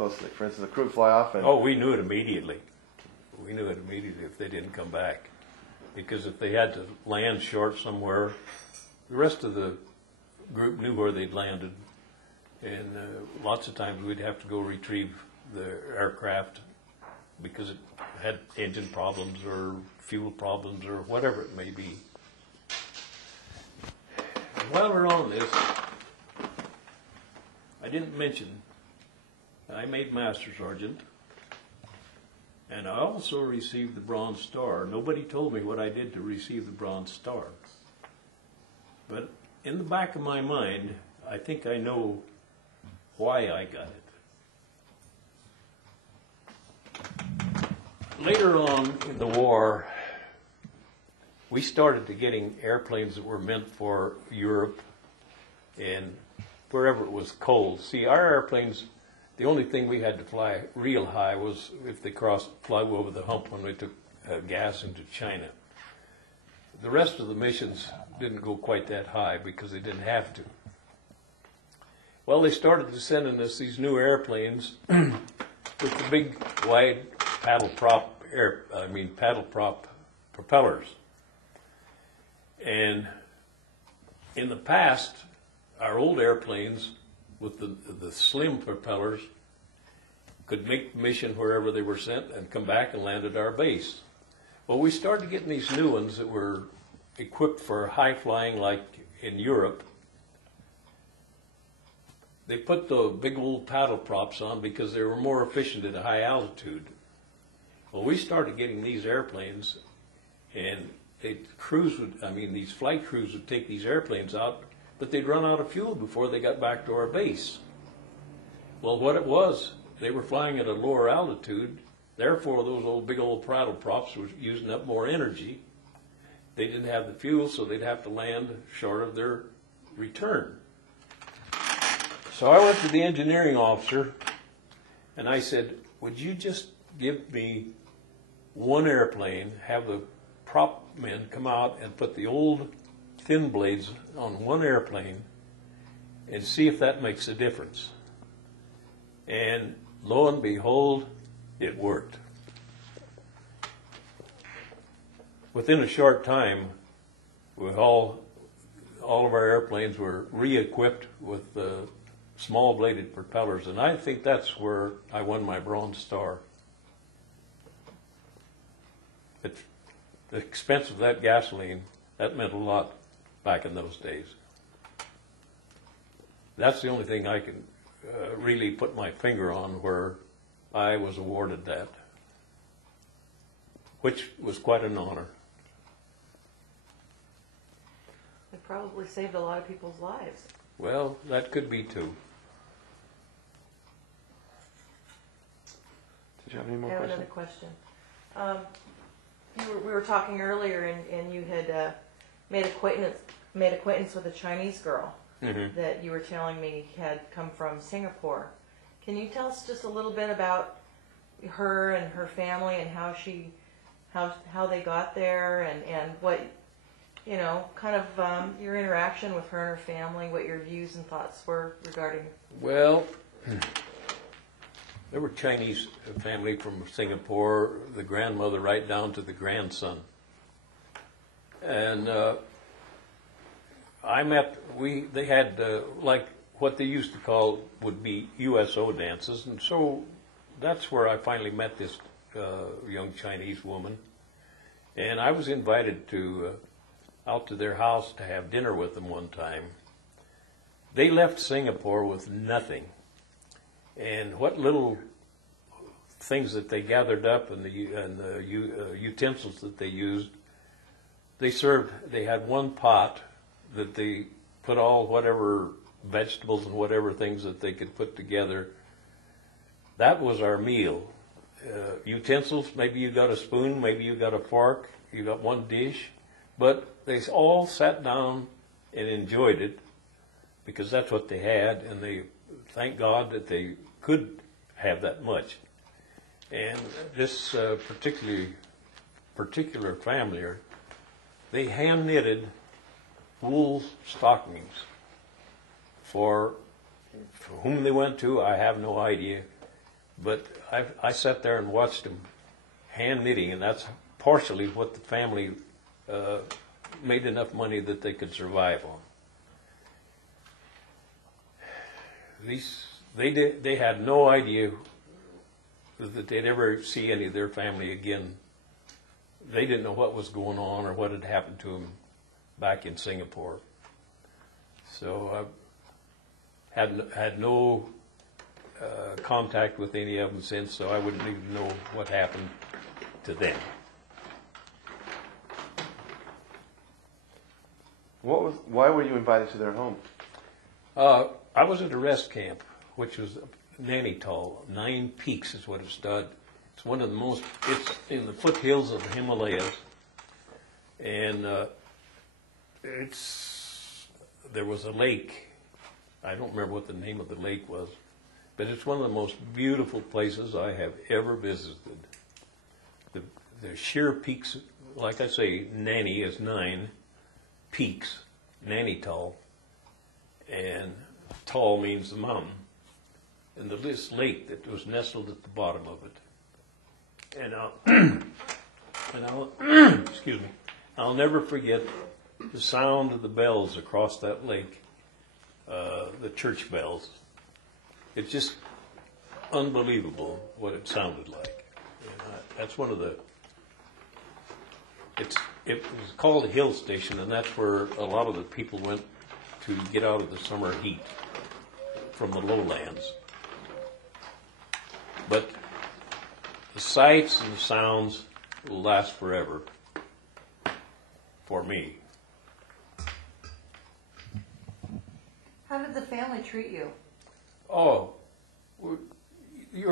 closely? For instance, the crew would fly off and... Oh, we knew it immediately. We knew it immediately if they didn't come back. Because if they had to land short somewhere, the rest of the group knew where they'd landed. And lots of times we'd have to go retrieve the aircraft because it had engine problems or fuel problems or whatever it may be. While we're on this, I didn't mention I made Master Sergeant, and I also received the Bronze Star. Nobody told me what I did to receive the Bronze Star. But in the back of my mind, I think I know why I got it. Later on in the war, we started to getting airplanes that were meant for Europe and wherever it was cold. See, our airplanes, the only thing we had to fly real high was if they fly over the hump when we took gas into China. The rest of the missions didn't go quite that high because they didn't have to. Well, they started sending us these new airplanes with the big, wide paddle prop propellers. And in the past, our old airplanes with the slim propellers could make the mission wherever they were sent and come back and land at our base. Well, we started getting these new ones that were equipped for high flying like in Europe. They put the big old paddle props on because they were more efficient at a high altitude. Well, we started getting these airplanes, and these flight crews would take these airplanes out, but they'd run out of fuel before they got back to our base. Well, what it was, they were flying at a lower altitude, therefore those big old paddle props were using up more energy. They didn't have the fuel, so they'd have to land short of their return. So I went to the engineering officer, and I said, would you just give me one airplane, have the prop men come out and put the old thin blades on one airplane and see if that makes a difference. And lo and behold, it worked. Within a short time, all of our airplanes were re-equipped with small bladed propellers, and I think that's where I won my Bronze Star. The expense of that gasoline, that meant a lot back in those days. That's the only thing I can really put my finger on where I was awarded that, which was quite an honor. It probably saved a lot of people's lives. Well, that could be too. Did you have any more I have questions? another question. We were talking earlier, and you had made acquaintance with a Chinese girl that you were telling me had come from Singapore. Can you tell us just a little bit about her and her family and how they got there and what, kind of your interaction with her and her family, what your views and thoughts were regarding? Well, there were Chinese family from Singapore, the grandmother right down to the grandson. And they had like what they used to call would be USO dances. And so that's where I finally met this young Chinese woman. And I was invited out to their house to have dinner with them one time. They left Singapore with nothing. And what little things that they gathered up and the utensils that they used, they had one pot that they put all whatever vegetables and whatever things that they could put together. That was our meal. Utensils, maybe you got a spoon, maybe you got a fork, you got one dish, but they all sat down and enjoyed it because that's what they had, and they thank God that they could have that much. And this particular family, they hand knitted wool stockings for whom they went to. I have no idea, But I sat there and watched them hand knitting, and that's partially what the family made enough money that they could survive on. They had no idea that they'd ever see any of their family again. They didn't know what was going on or what had happened to them back in Singapore. So I had no contact with any of them since, so I wouldn't even know what happened to them. Why were you invited to their home? I was at a rest camp, which was Nainital. 9 Peaks is what it's done. It's one of the most. It's in the foothills of the Himalayas, and there was a lake. I don't remember what the name of the lake was, but it's one of the most beautiful places I have ever visited. The sheer peaks, like I say, Nani is 9 peaks, Nainital, and tall means the mountain, and this lake that was nestled at the bottom of it. And excuse me, I'll never forget the sound of the bells across that lake, the church bells. It's just unbelievable what it sounded like. And that's one of the. It was called a hill station, and that's where a lot of the people went to get out of the summer heat from the lowlands. But the sights and the sounds will last forever for me. How did the family treat you? Oh,